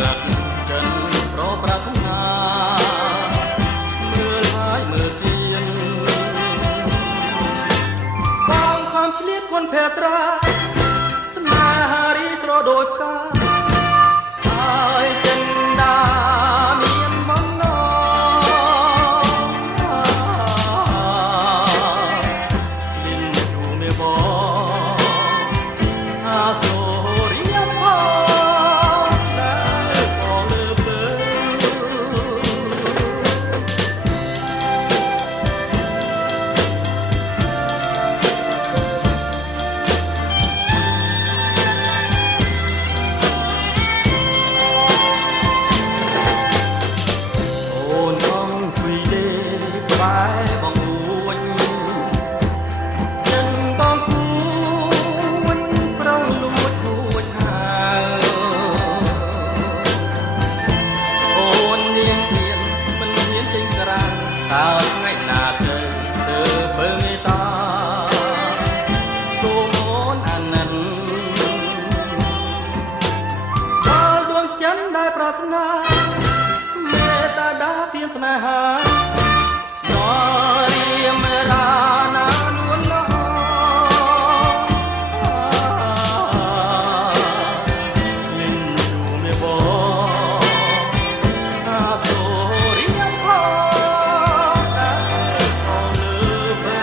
រឹកចិនប្រប្រាថ្នាមើលហើយមើលទៀតបងខំឆ្លៀតខ្លួនភេត្រាស្នេហារីស្រដូចកាហើយចិនដាមានបំណងលិនយូមេបងអាសូរីយ៉ាផងដែលបងលើពើអូនបងគួយលេក្បែរបងអួយចិនបងគួយប្រងលួចហើអូននាងទៀនមិនហ៊ានចេញក្រាំងតើថ្ងៃណាទៅបើមេតាសូមអូនអាណិនដល់ដួងច័ន្ទដែលប្រាថ្នាមេត្តាដាពីស្នេហាដល់រៀមរាណានួនឡលិនយូមេបងអាសូរីយ៉ាផងដែលបងលើពើ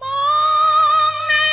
បងនៃ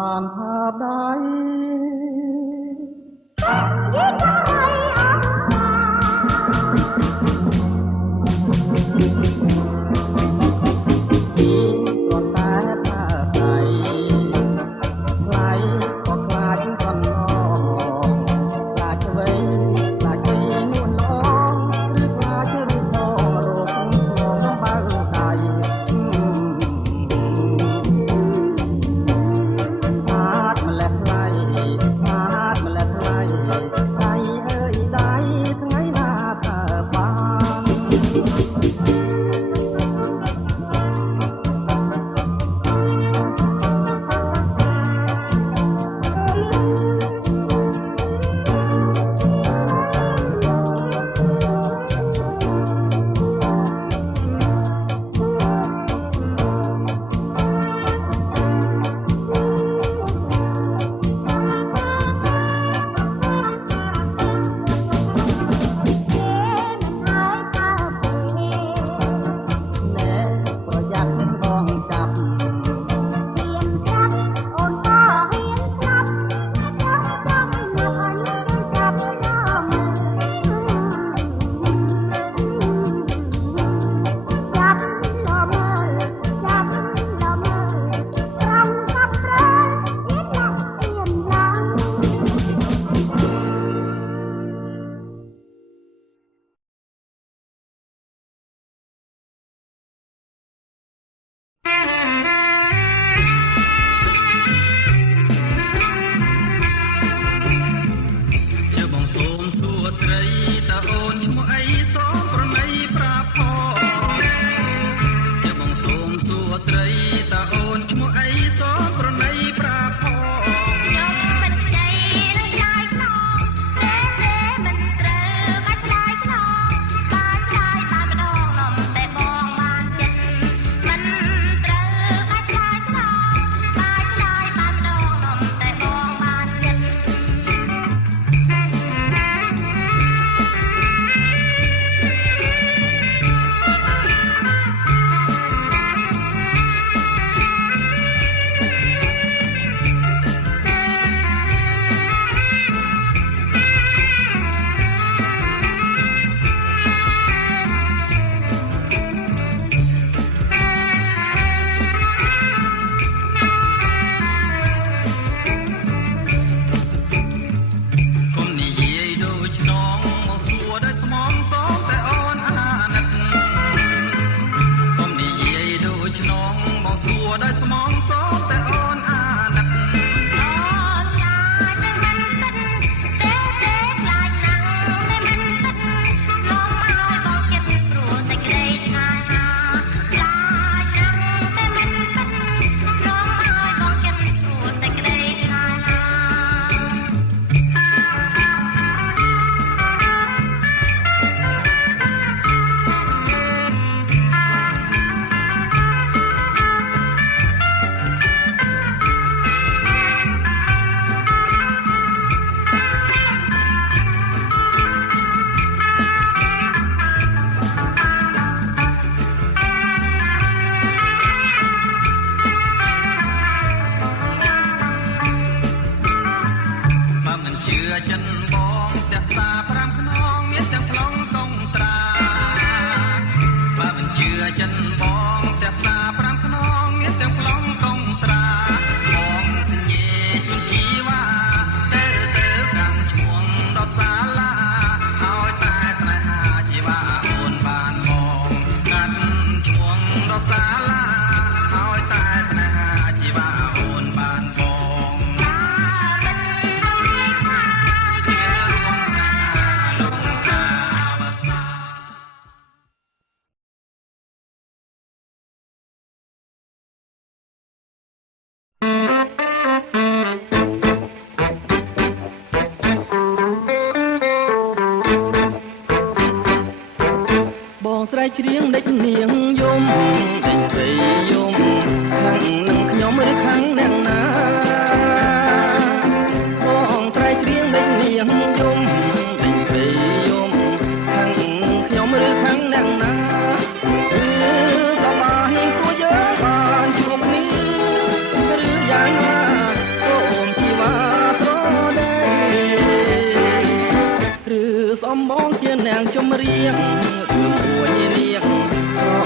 បានថាដៃគ្រាន់តែថាដៃថ្លៃក៏ខ្លាចកំណងខ្លាចអ្វីខ្លាចពីនួនល្អឬខ្លាចរូបថររោគធ្ងំបើដៃអាតម្លេះថ្លៃអាតម្លេះថ្លៃដៃ ងជំរៀងរឿងមួយនាង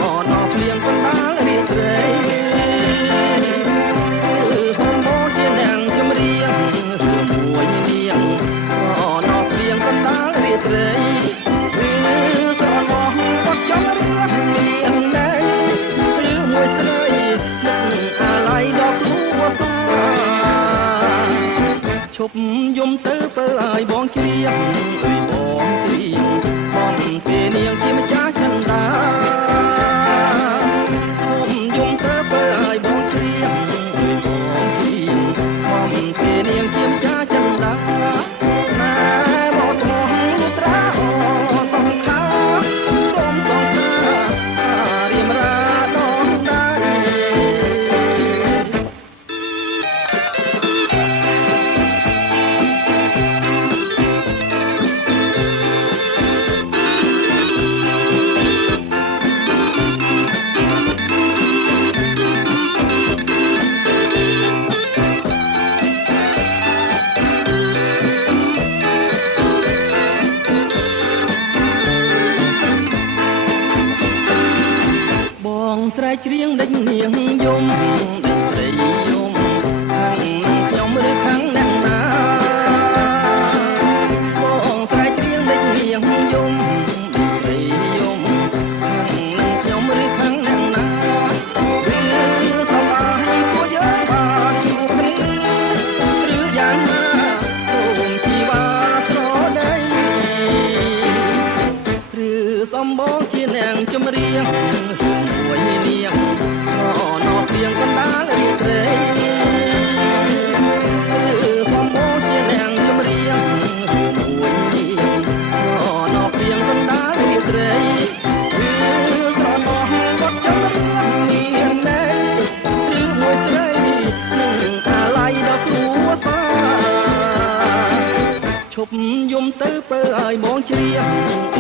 អនភ្លៀងបណ្ដាលរៀបរេសំបូរជានាងជំរៀងរឿងមួយនាងអនភ្លៀងបណ្ដាលរៀបរេស្រណោះបត់ចំរៀបមានណែឬមួយស្រីនឹកអាឡ័យដល់គូស្វាឈប់យំទៅបើឲ្យបងជ្រាបអើយបងទីបងទេនាងជាម្ចាស់ចន្ទាឈប់យំទៅបើឲ្យបងជ្រាបអើយបងទីបងទេនាងជាម្ចាស់ចន្ទាណាមកមកត្រាអូសំខាព្រមសងខារៀមរាដល់ដៃស្រែកច្រៀងដេញនាងយំដេញស្រីយំខាងខ្ញុំឬខាងអ្នកណាបងស្រែកច្រៀងដេញនាងយំដេញស្រីយំខាងខ្ញុំឬខាងអ្នកណាវាទៅឲ្យពួកយើងបានជួបគ្នាឬយ៉ាងណាសូមជីវ៉ាស្រដីឬសំបងជានាងចម្រៀងបណ្ដាលរៀបរេសំបូរជានាងចម្រៀងមួយនាងអនព្រៀងបណ្ដាលរៀបរេវាស្រណោះវត្តចម្រៀងមានណែឬមួយស្រីនឹងអាឡ័យដល់គ្រួសារឈប់យំទៅបើឲ្យបងជ្រាប